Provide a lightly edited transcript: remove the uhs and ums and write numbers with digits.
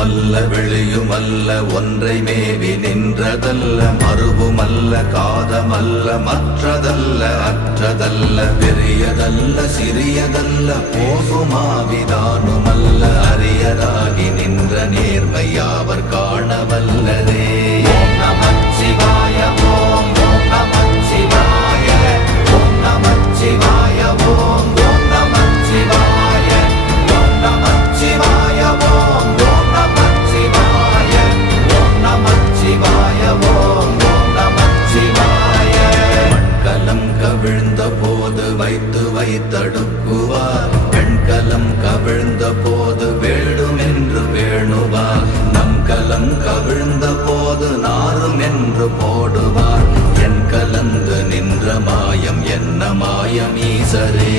உள்ளுமல்ல வெளியுமல்ல ஒன்றை மேவி நின்றதல்ல மறுவுமல்ல காதமல்ல மற்றதல்ல அற்றதல்ல பெரியதல்ல சிறியதல்ல போகுமாவிதானுமல்ல அரியராகி நின்ற நேர்மை யாவர் காணவல்லரே. ஓம் நமச்சிவாய ஓம் ஓம் நமச்சிவாய ஓம் நமச்சிவாய ஓம் ஓம் நமச்சிவாய ஓம் நமச்சிவாய ஓம் ஓம் நமச்சிவாய ஓம் நமச்சிவாய ஓம் ஓம் நமச்சிவாய. மண்கலம் கவிழ்ந்த போது வைத்து வைத்தடுக்குவார் பெண்கலம் கவிழ்ந்த போது வேண்டுமென்று வேணுவார் நம் கலம் கவிழ்ந்த போது நாரும் என்று போடுவார் என் கலந்து நின்ற மாயம் என்ன மாயம் ஈசரே.